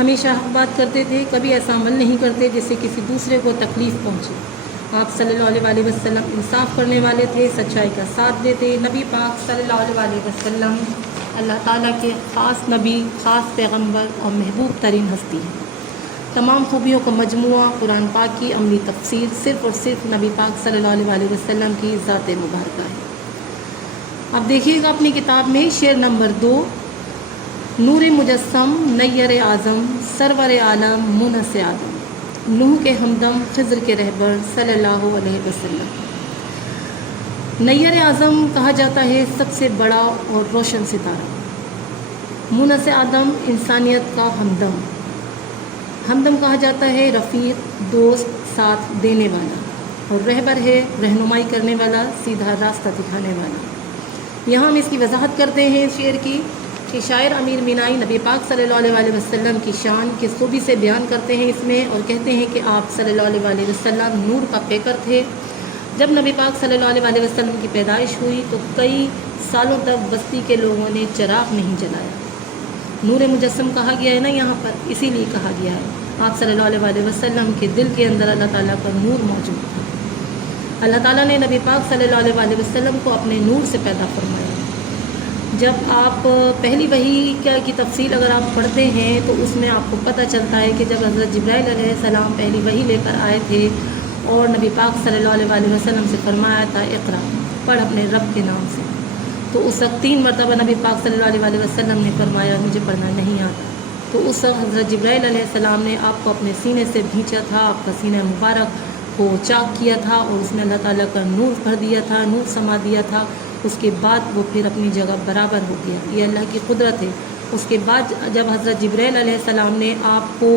ہمیشہ حق بات کرتے تھے، کبھی ایسا عمل نہیں کرتے جس سے کسی دوسرے کو تکلیف پہنچے۔ آپ صلی اللہ علیہ وسلم انصاف کرنے والے تھے، سچائی کا ساتھ دیتے۔ نبی پاک صلی اللہ علیہ وسلم اللہ تعالیٰ کے خاص نبی، خاص پیغمبر اور محبوب ترین ہستی ہے۔ تمام خوبیوں کا مجموعہ قرآن پاک کی عملی تفسیر صرف اور صرف نبی پاک صلی اللہ علیہ وسلم کی ذات مبارکہ ہے۔ اب دیکھیے گا اپنی کتاب میں شعر نمبر 2، نور مجسم نیر اعظم سرور عالم مونس آدم، نوح کے ہمدم خضر کے رہبر صلی اللہ علیہ وسلم۔ نیر اعظم کہا جاتا ہے سب سے بڑا اور روشن ستارہ، مونس آدم انسانیت کا ہمدم۔ ہمدم کہا جاتا ہے رفیق، دوست، ساتھ دینے والا، اور رہبر ہے رہنمائی کرنے والا، سیدھا راستہ دکھانے والا۔ یہاں ہم اس کی وضاحت کرتے ہیں اس شعر کی کہ شاعر امیر مینائی نبی پاک صلی اللہ علیہ وسلم کی شان کس خوبی سے بیان کرتے ہیں اس میں، اور کہتے ہیں کہ آپ صلی اللہ علیہ وسلم نور کا پیکر تھے۔ جب نبی پاک صلی اللہ علیہ وسلم کی پیدائش ہوئی تو کئی سالوں تک بستی کے لوگوں نے چراغ نہیں جلایا۔ نور مجسم کہا گیا ہے نا یہاں پر، اسی لیے کہا گیا ہے۔ آپ صلی اللہ علیہ وسلم کے دل کے اندر اللہ تعالیٰ کا نور موجود تھا۔ اللہ تعالیٰ نے نبی پاک صلی اللہ علیہ وسلم کو اپنے نور سے پیدا فرمایا۔ جب آپ پہلی وحی کی تفصیل اگر آپ پڑھتے ہیں تو اس میں آپ کو پتہ چلتا ہے کہ جب حضرت جبرائیل علیہ السلام پہلی وحی لے کر آئے تھے اور نبی پاک صلی اللہ علیہ وسلم سے فرمایا تھا اقرا، پڑھ اپنے رب کے نام سے، تو اس وقت 3 مرتبہ نبی پاک صلی اللہ علیہ وسلم نے فرمایا مجھے پڑھنا نہیں آتا۔ تو اس وقت حضرت جبرائیل علیہ السلام نے آپ کو اپنے سینے سے بھینچا تھا، آپ کا سینہ مبارک کو چاک کیا تھا اور اس میں اللہ تعالیٰ کا نور بھر دیا تھا، نور سما دیا تھا۔ اس کے بعد وہ پھر اپنی جگہ برابر ہو گیا۔ یہ اللہ کی قدرت ہے۔ اس کے بعد جب حضرت جبرائیل علیہ السلام نے آپ کو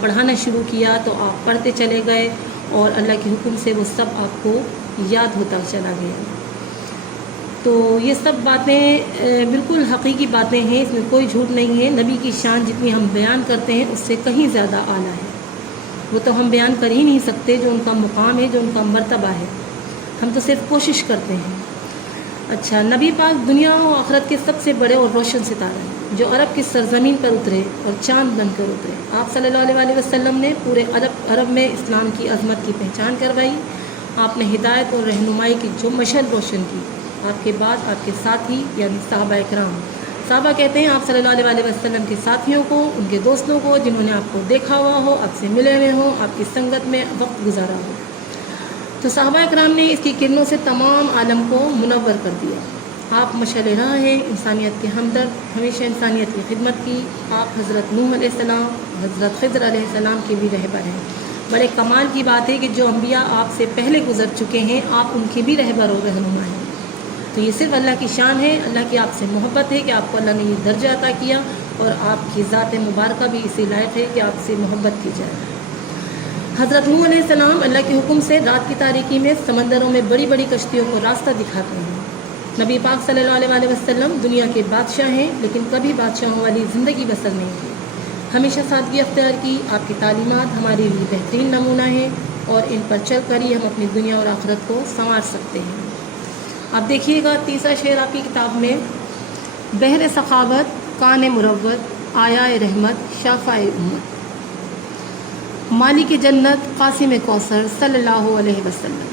پڑھانا شروع کیا تو آپ پڑھتے چلے گئے اور اللہ کے حکم سے وہ سب آپ کو یاد ہوتا چلا گیا۔ تو یہ سب باتیں بالکل حقیقی باتیں ہیں، اس میں کوئی جھوٹ نہیں ہے۔ نبی کی شان جتنی ہم بیان کرتے ہیں اس سے کہیں زیادہ اعلیٰ ہے، وہ تو ہم بیان کر ہی نہیں سکتے جو ان کا مقام ہے، جو ان کا مرتبہ ہے، ہم تو صرف کوشش کرتے ہیں۔ اچھا، نبی پاک دنیا و آخرت کے سب سے بڑے اور روشن ستارے ہیں جو عرب کی سرزمین پر اترے اور چاند بن کر اترے۔ آپ صلی اللہ علیہ وسلم نے پورے عرب میں اسلام کی عظمت کی پہچان کروائی۔ آپ نے ہدایت اور رہنمائی کی جو مشعل روشن کی، آپ کے بعد آپ کے ساتھی یعنی صحابہ اکرام، صحابہ کہتے ہیں آپ صلی اللہ علیہ وسلم کے ساتھیوں کو، ان کے دوستوں کو جنہوں نے آپ کو دیکھا ہوا ہو، آپ سے ملے ہوئے ہوں، آپ کی سنگت میں وقت گزارا ہو، تو صحابہ اکرام نے اس کی کرنوں سے تمام عالم کو منور کر دیا۔ آپ مشعل راہ ہیں، انسانیت کے ہمدرد، ہمیشہ انسانیت کی خدمت کی۔ آپ حضرت نوح علیہ السلام، حضرت خضر علیہ السلام کے بھی رہبر ہیں۔ بڑے کمال کی بات ہے کہ جو انبیاء آپ سے پہلے گزر چکے ہیں آپ ان کے بھی رہبر و رہنما ہیں۔ تو یہ صرف اللہ کی شان ہے، اللہ کی آپ سے محبت ہے کہ آپ کو اللہ نے یہ درجہ عطا کیا، اور آپ کی ذات مبارکہ بھی اسی لائق ہے کہ آپ سے محبت کی جائے۔ حضرت نوح علیہ السلام اللہ کے حکم سے رات کی تاریکی میں سمندروں میں بڑی بڑی کشتیوں کو راستہ دکھاتے ہیں۔ نبی پاک صلی اللہ علیہ وسلم دنیا کے بادشاہ ہیں لیکن کبھی بادشاہوں والی زندگی بسر نہیں کی، ہمیشہ سادگی اختیار کی۔ آپ کی تعلیمات ہمارے لیے بہترین نمونہ ہیں اور ان پر چل کر ہی ہم اپنی دنیا اور آخرت کو سنوار سکتے ہیں۔ اب دیکھیے گا تیسرا شعر آپ کی کتاب میں، بحر سخاوت کان مروت آیا رحمت شافع امت، مالک جنت قاسم کوثر صلی اللہ علیہ وسلم۔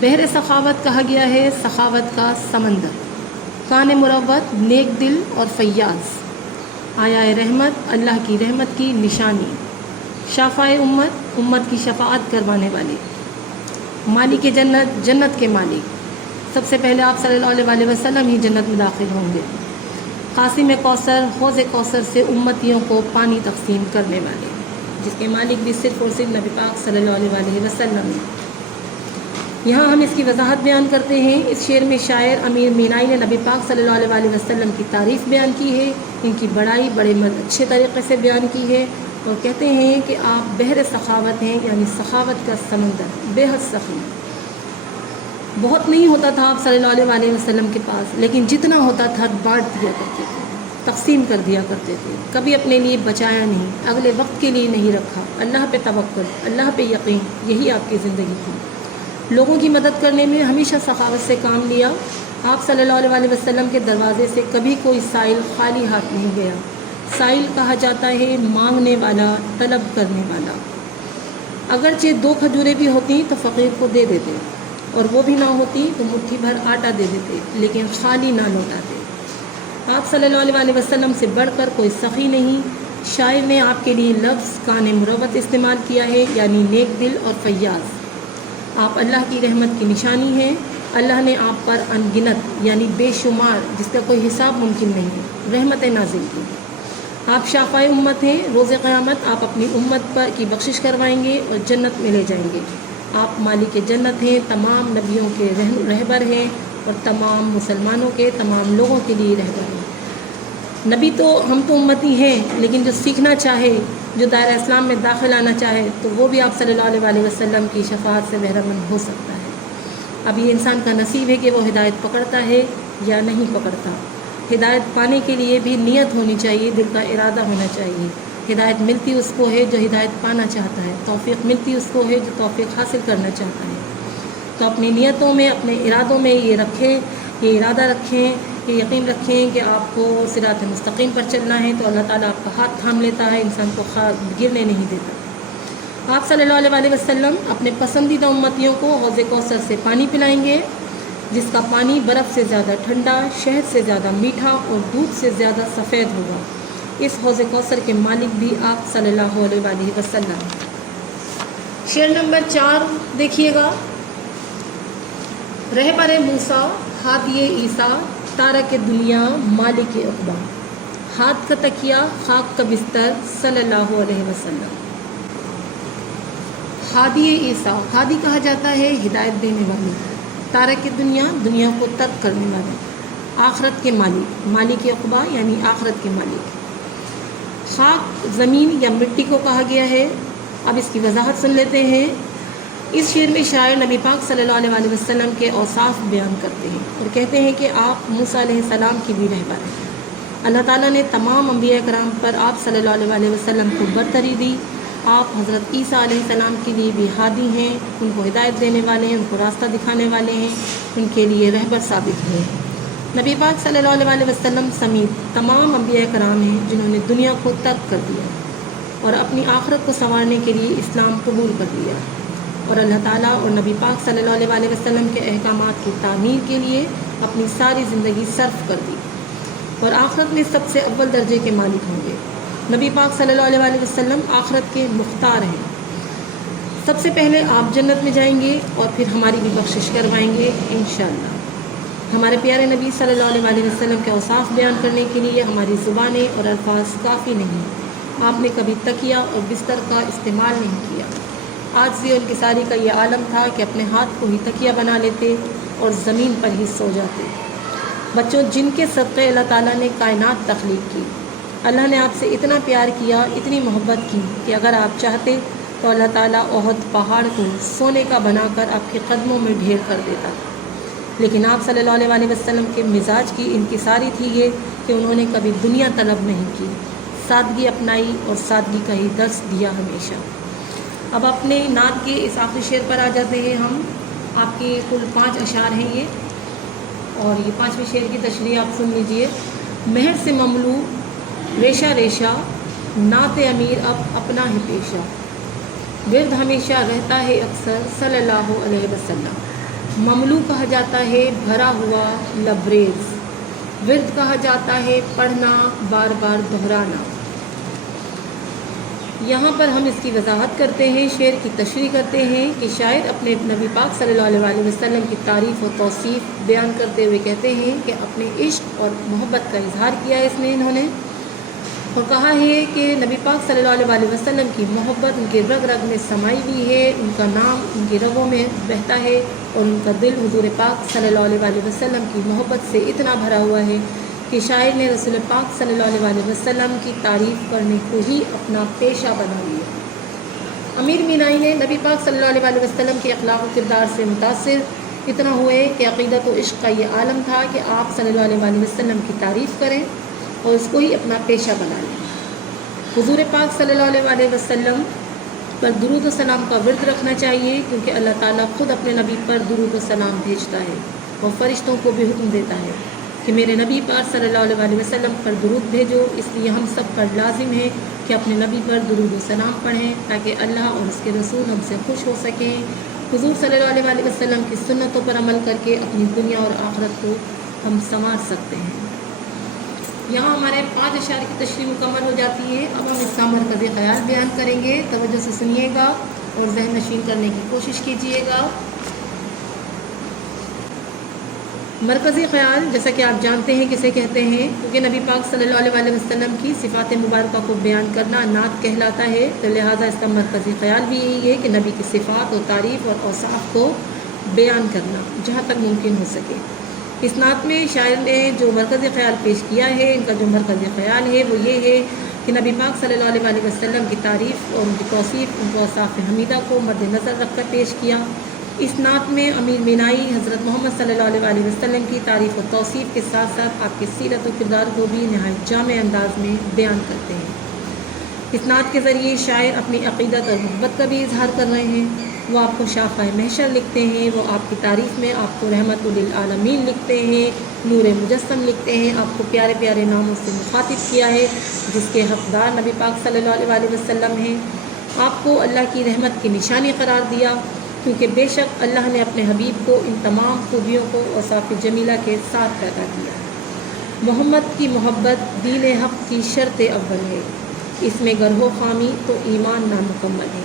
بحر سخاوت کہا گیا ہے سخاوت کا سمندر، کان مروت نیک دل اور فیاض، آیا رحمت اللہ کی رحمت کی نشانی، شافع امت امت کی شفاعت کروانے والے، مالک جنت جنت کے مالک، سب سے پہلے آپ صلی اللہ علیہ وسلم ہی جنت میں داخل ہوں گے، قاسم کوثر حوض کوثر سے امتیوں کو پانی تقسیم کرنے والے، جس کے مالک بھی صرف اور صرف نبی پاک صلی اللہ علیہ وسلم ہیں۔ یہاں ہم اس کی وضاحت بیان کرتے ہیں۔ اس شعر میں شاعر امیر مینائی نے نبی پاک صلی اللہ علیہ وسلم کی تعریف بیان کی ہے، ان کی بڑائی بڑے اچھے طریقے سے بیان کی ہے، اور کہتے ہیں کہ آپ بحر سخاوت ہیں، یعنی سخاوت کا سمندر، بے حد سخی۔ بہت نہیں ہوتا تھا آپ صلی اللہ علیہ وسلم کے پاس، لیکن جتنا ہوتا تھا بانٹ دیا کرتے تھے، تقسیم کر دیا کرتے تھے، کبھی اپنے لیے بچایا نہیں، اگلے وقت کے لیے نہیں رکھا، اللہ پہ توکل، اللہ پہ یقین، یہی آپ کی زندگی تھی۔ لوگوں کی مدد کرنے میں ہمیشہ سخاوت سے کام لیا۔ آپ صلی اللہ علیہ وسلم کے دروازے سے کبھی کوئی سائل خالی ہاتھ نہیں گیا، سائل کہا جاتا ہے مانگنے والا، طلب کرنے والا۔ اگرچہ 2 کھجوریں بھی ہوتی تو فقیر کو دے دیتے، اور وہ بھی نہ ہوتی تو مٹھی بھر آٹا دے دیتے، لیکن خالی نہ لوٹاتے۔ آپ صلی اللہ علیہ وسلم سے بڑھ کر کوئی سخی نہیں۔ شاعر نے آپ کے لیے لفظ کان مروت استعمال کیا ہے، یعنی نیک دل اور فیاض۔ آپ اللہ کی رحمت کی نشانی ہیں۔ اللہ نے آپ پر ان گنت یعنی بے شمار، جس کا کوئی حساب ممکن نہیں، رحمتیں نازل کی۔ آپ شافعِ امت ہیں۔ روز قیامت آپ اپنی امت پر کی بخشش کروائیں گے اور جنت میں لے جائیں گے۔ آپ مالک جنت ہیں، تمام نبیوں کے رہبر ہیں اور تمام مسلمانوں کے، تمام لوگوں کے لیے رہبر ہیں۔ نبی تو ہم تو امتی ہیں، لیکن جو سیکھنا چاہے، جو دائرہ اسلام میں داخل آنا چاہے، تو وہ بھی آپ صلی اللہ علیہ وسلم کی شفاعت سے بہرہ مند ہو سکتا ہے۔ اب یہ انسان کا نصیب ہے کہ وہ ہدایت پکڑتا ہے یا نہیں پکڑتا۔ ہدایت پانے کے لیے بھی نیت ہونی چاہیے، دل کا ارادہ ہونا چاہیے۔ ہدایت ملتی اس کو ہے جو ہدایت پانا چاہتا ہے، توفیق ملتی اس کو ہے جو توفیق حاصل کرنا چاہتا ہے۔ تو اپنی نیتوں میں، اپنے ارادوں میں یہ رکھیں، یہ ارادہ رکھیں، یہ یقین رکھیں کہ آپ کو صراط مستقیم پر چلنا ہے، تو اللہ تعالیٰ آپ کا ہاتھ تھام لیتا ہے، انسان کو گرنے نہیں دیتا۔ آپ صلی اللہ علیہ وسلم اپنے پسندیدہ امتیوں کو حوض کوثر سے پانی پلائیں گے، جس کا پانی برف سے زیادہ ٹھنڈا، شہد سے زیادہ میٹھا اور دودھ سے زیادہ سفید ہوگا۔ اس حوض کوثر کے مالک بھی آپ صلی اللہ علیہ وسلم۔ شعر نمبر 4 دیکھیے گا۔ رہبر موسیٰ، ہادی عیسیٰ، تارک دنیا، مالک عقبہ، ہاتھ کا تکیہ، خاک کا بستر، صلی اللہ علیہ وسلم۔ ہادی عیسیٰ، ہادی کہا جاتا ہے ہدایت دینے والے۔ تارک دنیا، دنیا کو ترک کرنے والے۔ آخرت کے مالک، مالک عقبہ یعنی آخرت کے مالک۔ خاک زمین یا مٹی کو کہا گیا ہے۔ اب اس کی وضاحت سن لیتے ہیں۔ اس شعر میں شاعر نبی پاک صلی اللہ علیہ وسلم کے اوصاف بیان کرتے ہیں اور کہتے ہیں کہ آپ موسیٰ علیہ السلام کی بھی رہبر ہیں۔ اللہ تعالیٰ نے تمام انبیاء کرام پر آپ صلی اللہ علیہ وسلم کو برتری دی۔ آپ حضرت عیسیٰ علیہ السلام کے لیے بھی ہادی ہیں، ان کو ہدایت دینے والے ہیں، ان کو راستہ دکھانے والے ہیں، ان کے لیے رہبر ثابت ہوئے ہیں۔ نبی پاک صلی اللہ علیہ وسلم سمیت تمام انبیاء کرام ہیں جنہوں نے دنیا کو ترک کر دیا اور اپنی آخرت کو سنوارنے کے لیے اسلام قبول کر لیا، اور اللہ تعالیٰ اور نبی پاک صلی اللہ علیہ وسلم کے احکامات کی تعمیر کے لیے اپنی ساری زندگی صرف کر دی، اور آخرت میں سب سے اول درجے کے مالک ہوں گے۔ نبی پاک صلی اللہ علیہ وسلم آخرت کے مختار ہیں۔ سب سے پہلے آپ جنت میں جائیں گے اور پھر ہماری بھی بخشش کروائیں گے انشاءاللہ۔ ہمارے پیارے نبی صلی اللہ علیہ وسلم کے اوصاف بیان کرنے کے لیے ہماری زبانیں اور الفاظ کافی نہیں۔ آپ نے کبھی تکیہ اور بستر کا استعمال نہیں کیا۔ عاجزی اور انکساری کا یہ عالم تھا کہ اپنے ہاتھ کو ہی تکیہ بنا لیتے اور زمین پر ہی سو جاتے۔ بچوں، جن کے صدقے اللہ تعالیٰ نے کائنات تخلیق کی، اللہ نے آپ سے اتنا پیار کیا، اتنی محبت کی کہ اگر آپ چاہتے تو اللہ تعالیٰ احد پہاڑ کو سونے کا بنا کر آپ کے قدموں میں ڈھیر کر دیتا۔ لیکن آپ صلی اللہ علیہ وسلم کے مزاج کی انکساری تھی یہ کہ انہوں نے کبھی دنیا طلب نہیں کی، سادگی اپنائی اور سادگی کا ہی درس دیا ہمیشہ۔ اب اپنے نعت کے اس آخری شعر پر آ جاتے ہیں ہم۔ آپ کے کل 5 اشعار ہیں یہ، اور یہ 5ویں شعر کی تشریح آپ سن لیجئے۔ مہر سے مملو ریشہ ریشہ، نعت امیر اب اپنا ہے پیشہ، ورد ہمیشہ رہتا ہے اکثر صلی اللہ علیہ وسلم۔ مملو کہا جاتا ہے بھرا ہوا لبریز، ورد کہا جاتا ہے پڑھنا، بار بار دہرانا۔ یہاں پر ہم اس کی وضاحت کرتے ہیں، شعر کی تشریح کرتے ہیں کہ شاعر اپنے نبی پاک صلی اللہ علیہ وسلم کی تعریف و توصیف بیان کرتے ہوئے کہتے ہیں کہ اپنے عشق اور محبت کا اظہار کیا ہے اس میں انہوں نے، اور کہا ہے کہ نبی پاک صلی اللہ علیہ وسلم کی محبت ان کے رگ رگ میں سمائی ہوئی ہے، ان کا نام ان کی رگوں میں بہتا ہے، اور ان کا دل حضور پاک صلی اللہ علیہ وسلم کی محبت سے اتنا بھرا ہوا ہے کہ شاعر نے رسول پاک صلی اللہ علیہ وسلم کی تعریف کرنے کو ہی اپنا پیشہ بنا لیا۔ امیر مینائی نے نبی پاک صلی اللہ علیہ وسلم کے اخلاق و کردار سے متاثر اتنا ہوئے کہ عقیدت و عشق کا یہ عالم تھا کہ آپ صلی اللہ علیہ وسلم کی تعریف کریں اور اس کو ہی اپنا پیشہ بنا لیں۔ حضور پاک صلی اللہ علیہ وسلم پر درود و سلام کا ورد رکھنا چاہیے، کیونکہ اللہ تعالیٰ خود اپنے نبی پر درود و سلام بھیجتا ہے اور فرشتوں کو بھی حکم دیتا ہے کہ میرے نبی پر صلی اللہ علیہ وسلم پر درود بھیجو، اس لیے ہم سب پر لازم ہے کہ اپنے نبی پر درود و سلام پڑھیں تاکہ اللہ اور اس کے رسول ہم سے خوش ہو سکیں، حضور صلی اللہ علیہ وسلم کی سنتوں پر عمل کر کے اپنی دنیا اور آخرت کو ہم سنوار سکتے ہیں۔ یہاں ہمارے 5 اشعار کی تشریح مکمل ہو جاتی ہے۔ اب ہم اس کا مرکزی خیال بیان کریں گے، توجہ سے سنیے گا اور ذہن نشین کرنے کی کوشش کیجیے گا۔ مرکزی خیال جیسا کہ آپ جانتے ہیں کسے کہتے ہیں، کیونکہ نبی پاک صلی اللہ علیہ وسلم کی صفات مبارکہ کو بیان کرنا نعت کہلاتا ہے، تو لہٰذا اس کا مرکزی خیال بھی یہی ہے کہ نبی کی صفات و تعریف اور اوصاف کو بیان کرنا جہاں تک ممکن ہو سکے۔ اس نعت میں شاعر نے جو مرکزی خیال پیش کیا ہے، ان کا جو مرکزی خیال ہے وہ یہ ہے کہ نبی پاک صلی اللہ علیہ وسلم کی تعریف اور ان کی توصیف، ان کو اوصاف حمیدہ کو مد نظر رکھ کر پیش کیا۔ اس نعت میں امیر مینائی حضرت محمد صلی اللہ علیہ وسلم کی تعریف و توصیف کے ساتھ ساتھ آپ کی سیرت و کردار کو بھی نہایت جامع انداز میں بیان کرتے ہیں۔ اس نعت کے ذریعے شاعر اپنی عقیدت اور محبت کا بھی اظہار کر رہے ہیں۔ وہ آپ کو شاخہ محشر لکھتے ہیں، وہ آپ کی تعریف میں آپ کو رحمت للعالمین لکھتے ہیں، نور مجسم لکھتے ہیں، آپ کو پیارے پیارے ناموں سے مخاطب کیا ہے جس کے حقدار نبی پاک صلی اللہ علیہ وسلم ہیں۔ آپ کو اللہ کی رحمت کی نشانی قرار دیا، کیونکہ بے شک اللہ نے اپنے حبیب کو ان تمام خوبیوں کو اوصاف جمیلہ کے ساتھ پیدا کیا۔ محمد کی محبت دین حق کی شرط اول ہے، اس میں گر ہو خامی تو ایمان نامکمل ہے۔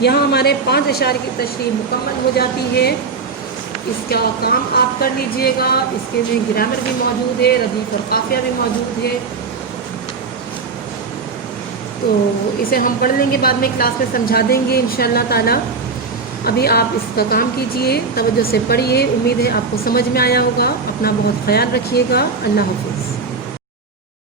یہاں ہمارے 5 اشعار کی تشریح مکمل ہو جاتی ہے۔ اس کا کام آپ کر لیجئے گا، اس کے میں گرامر بھی موجود ہے، ردیف اور قافیہ بھی موجود ہے، تو اسے ہم پڑھ لیں گے، بعد میں کلاس میں سمجھا دیں گے انشاءاللہ تعالی۔ ابھی آپ اس کا کام کیجئے، توجہ سے پڑھیے، امید ہے آپ کو سمجھ میں آیا ہوگا۔ اپنا بہت خیال رکھیے گا، اللہ حافظ۔